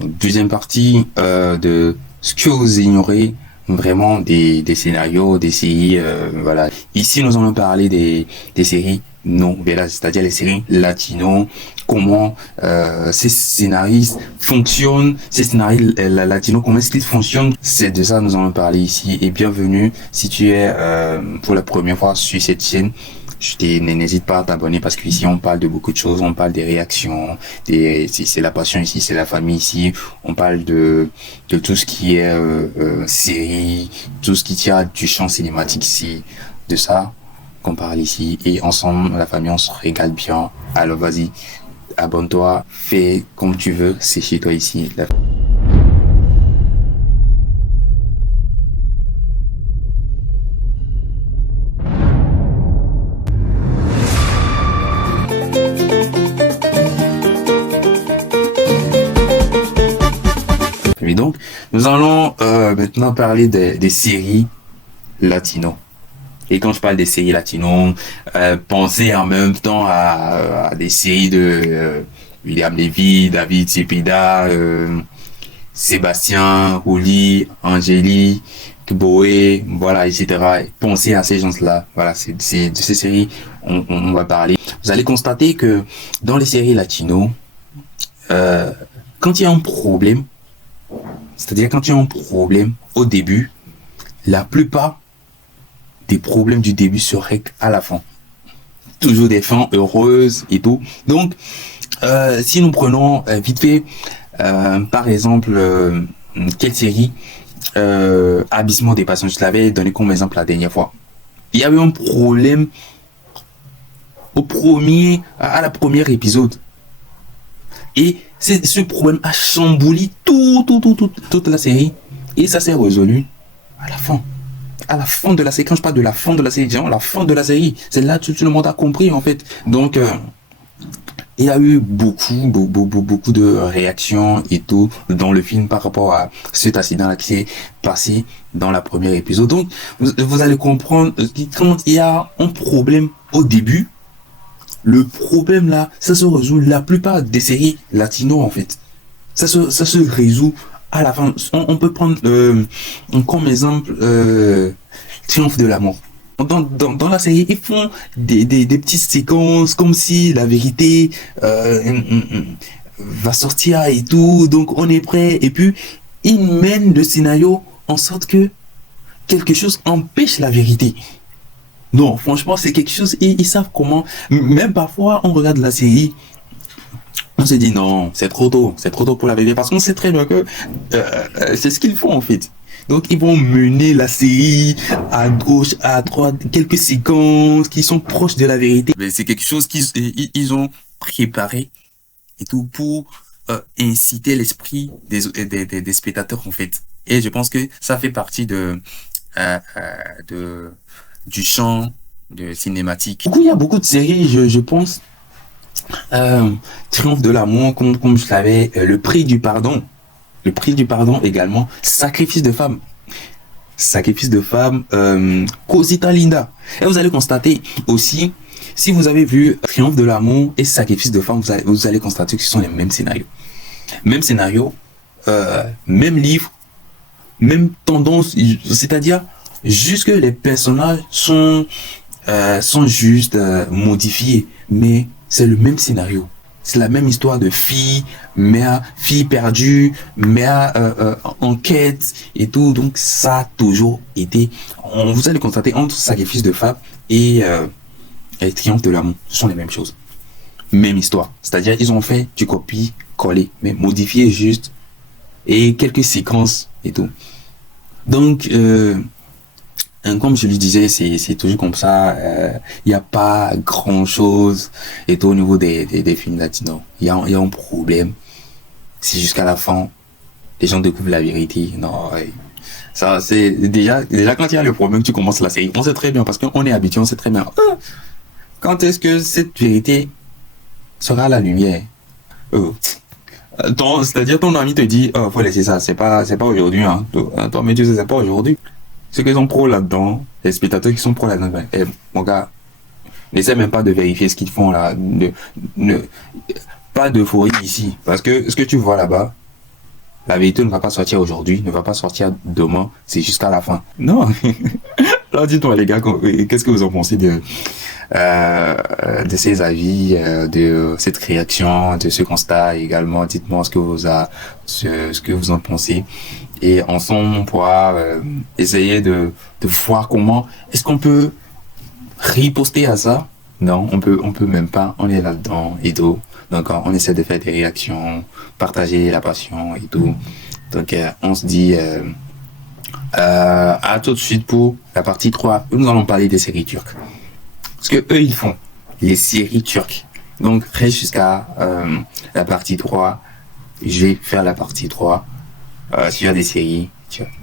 Deuxième partie de ce que vous ignorez vraiment des scénarios, des séries, voilà. Ici, nous allons parler des séries novelas, c'est-à-dire les séries latino, comment ces scénaristes fonctionnent, ces scénaristes latinos, comment est-ce qu'ils fonctionnent. C'est de ça que nous allons parler ici. Et bienvenue si tu es pour la première fois sur cette chaîne. N'hésite pas à t'abonner parce qu'ici on parle de beaucoup de choses, on parle des réactions, c'est la passion ici, c'est la famille ici, on parle de tout ce qui est série, tout ce qui tient du champ cinématique ici, de ça qu'on parle ici et ensemble la famille on se régale bien. Alors vas-y, abonne-toi, fais comme tu veux, c'est chez toi ici. Et donc, nous allons maintenant parler des séries latino. Et quand je parle des séries latino, pensez en même temps à des séries de William Levy, David Cepeda, Sébastien, Uli, Angélie, Boé, voilà, etc. Pensez à ces gens-là. Voilà, c'est de ces séries on va parler. Vous allez constater que dans les séries latino, quand il y a un problème, c'est-à-dire quand il y a un problème au début, la plupart des problèmes du début se règlent à la fin. Toujours des fins heureuses et tout. Donc, si nous prenons vite fait, par exemple, quelle série Abyssement des passions, je l'avais donné comme exemple la dernière fois. Il y avait un problème à la première épisode. Et ce problème a chamboulé toute la série. Et ça s'est résolu à la fin. À la fin de la série. Quand je parle de la fin de la série, genre la fin de la série. C'est là que tout le monde a compris, en fait. Donc, il y a eu beaucoup de réactions et tout dans le film par rapport à cet accident-là qui s'est passé dans la première épisode. Donc, vous allez comprendre quand il y a un problème au début, le problème là, ça se résout la plupart des séries latino en fait. Ça se résout à la fin. On peut prendre comme exemple Triomphe de l'amour. Dans la série, ils font des petites séquences comme si la vérité va sortir et tout. Donc on est prêt. Et puis, ils mènent le scénario en sorte que quelque chose empêche la vérité. Non, franchement, c'est quelque chose, ils savent comment. Même parfois, on regarde la série, on se dit non, c'est trop tôt pour la vérité, parce qu'on sait très bien que c'est ce qu'ils font en fait. Donc, ils vont mener la série à gauche, à droite, quelques séquences qui sont proches de la vérité. Mais c'est quelque chose qu'ils ont préparé et tout pour inciter l'esprit des spectateurs en fait. Et je pense que ça fait partie du champ de cinématique. Il y a beaucoup de séries, je pense. Triomphe de l'amour, comme je l'avais, le prix du pardon. Le prix du pardon également. Sacrifice de femme. Sacrifice de femme. Cosita Linda. Et vous allez constater aussi, si vous avez vu Triomphe de l'amour et Sacrifice de femme, vous allez constater que ce sont les mêmes scénarios. Même scénario, même livre, même tendance, c'est-à-dire juste que les personnages sont juste modifiés, mais c'est le même scénario. C'est la même histoire de fille perdue, mère en quête et tout. Donc ça a toujours été. Vous allez constater entre Sacrifice de femme et Triomphe de l'amour, ce sont les mêmes choses. Même histoire. C'est-à-dire ils ont fait du copier-coller, mais modifié juste et quelques séquences et tout. Donc comme je lui disais, c'est toujours comme ça. Il n'y a pas grand chose et tout au niveau des films latinos. Il y a un problème. C'est jusqu'à la fin, les gens découvrent la vérité. Non, ça c'est déjà quand il y a le problème, tu commences la série. On sait très bien parce qu'on est habitué, on sait très bien. Quand est-ce que cette vérité sera à la lumière? C'est-à-dire ton ami te dit, faut laisser ça. C'est pas aujourd'hui, hein. Toi, mais tu sais, c'est pas aujourd'hui. Ceux qui sont pro là-dedans, les spectateurs qui sont pro là-dedans, mon gars, n'essaie même pas de vérifier ce qu'ils font là. Pas d'euphorie ici. Parce que ce que tu vois là-bas, La vérité ne va pas sortir aujourd'hui, ne va pas sortir demain, c'est jusqu'à la fin. Non. Alors dites-moi les gars, qu'est-ce que vous en pensez de ces avis, de cette réaction, de ce constat également. Dites-moi ce que vous en pensez. Et ensemble, on pourra essayer de voir comment est-ce qu'on peut riposter à ça. Non, on peut même pas. On est là-dedans et tout. Donc, on essaie de faire des réactions, partager la passion et tout. Donc, on se dit à tout de suite pour la partie 3. Nous allons parler des séries turques. Ce que eux ils font, les séries turques. Donc reste jusqu'à la partie 3. Je vais faire la partie 3 sur des séries turques.